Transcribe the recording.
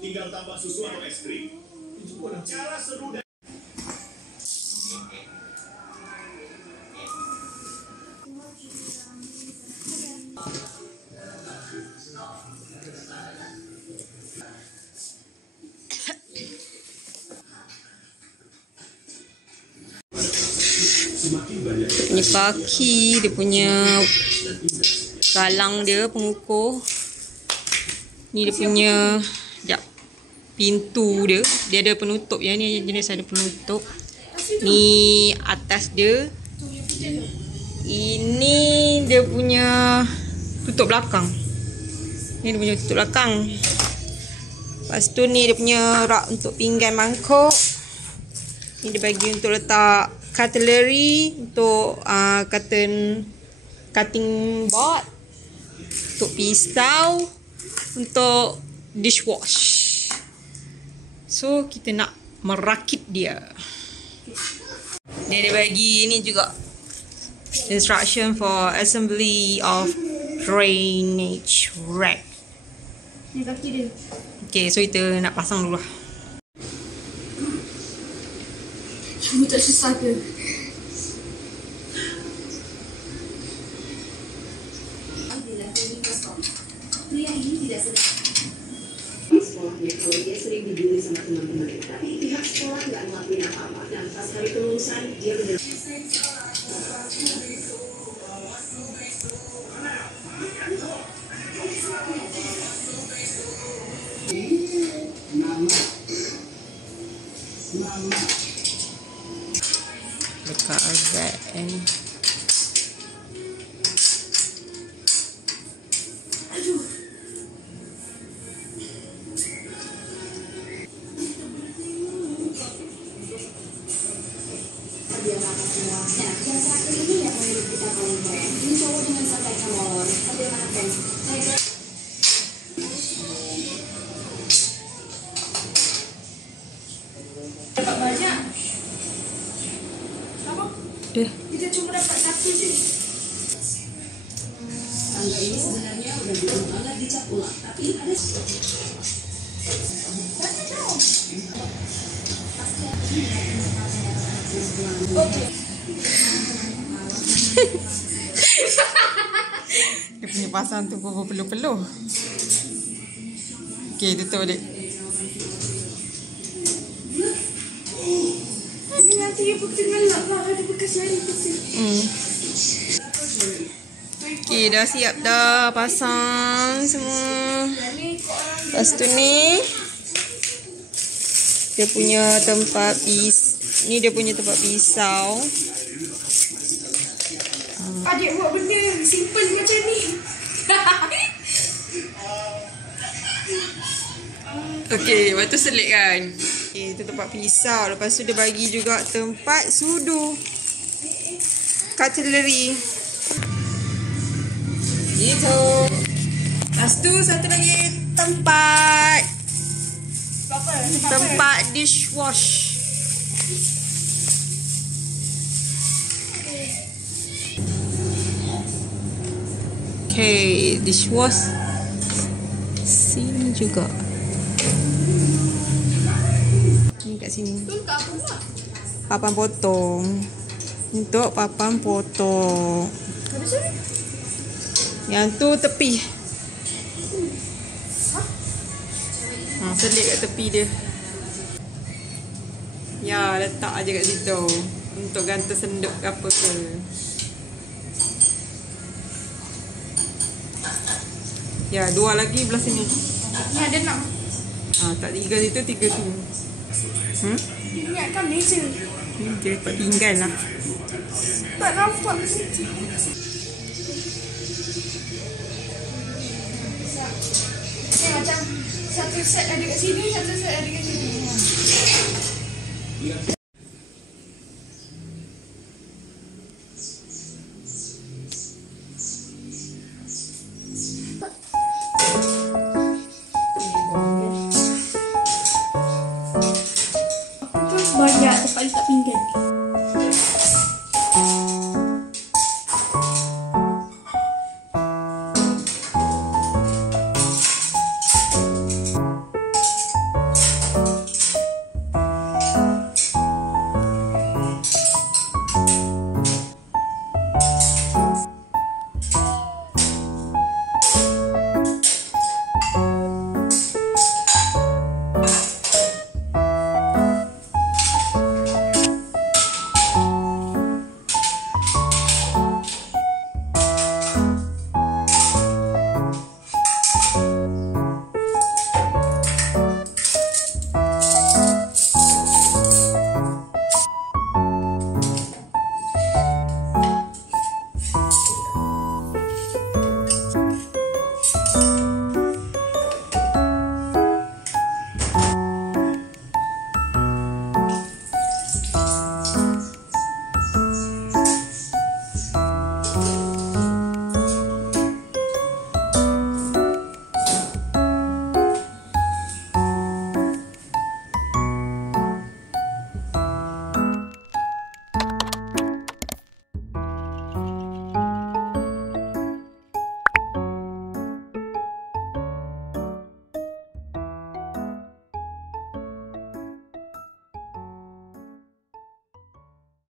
Tinggal tambah susu atau es krim. Cara seru dan Ini kaki, dia punya galang dia, pengukur. Ni dia punya pintu dia. Dia ada penutup yang ni, jenis ada penutup. Ni atas dia. Ini dia punya tutup belakang. Ni dia punya tutup belakang. Lepas tu ni dia punya rak untuk pinggan mangkuk. Ni dia bagi untuk letak cutlery, untuk cutting board, untuk pisau, untuk dishwash. So kita nak merakit dia. Dia bagi ni juga instruction for assembly of drainage rack. Ni kaki dia. Okay, so kita nak pasang dulu lah. Kamu tak susah ke? Pria ini tidak sedang. Sekolahnya kalau dia sering dibully sama teman-teman, tapi pihak sekolah nggak ngelakuin apa-apa, dan pas hari kelulusan dia udah dekat agak and yang satu ini yang menurut kita paling keren. Ini cowok dengan santai kalor. Bagaimana fans? Dapat banyak. Apa? deh. Kita cuma dapat satu je. Tangga ini sebenarnya udah belum banget dicat ulang, tapi ada Dia punya pasang tu berpeluh-peluh. Okay, tutup balik. Ini nanti ibu ketinggalan lah. Ada bekas jari kecil. Okay, dah siap dah pasang semua. Lepas tu ni dia punya tempat ni dia punya tempat pisau. Adik buat benda simple macam ni. Okay, lepas tu selit kan. Okay, tu tempat pisau. Lepas tu dia bagi juga tempat sudu, cutlery. Gitu. Lepas tu satu lagi tempat dishwash. Okay, dishwash sini juga. Ni kat sini. Papan potong. Untuk papan potong. Yang tu tepi. Selit kat tepi dia. Ya, letak aja kat situ. Untuk gantung senduk ke apa ke. Ya, dua lagi belah sini. Ni ada 6. Tak 3 situ, 3 tu. Ingatkan meja. Dia tak tinggal lah. Tak nampak ke situ. Ni macam satu set ada kat sini, satu set ada kat sini.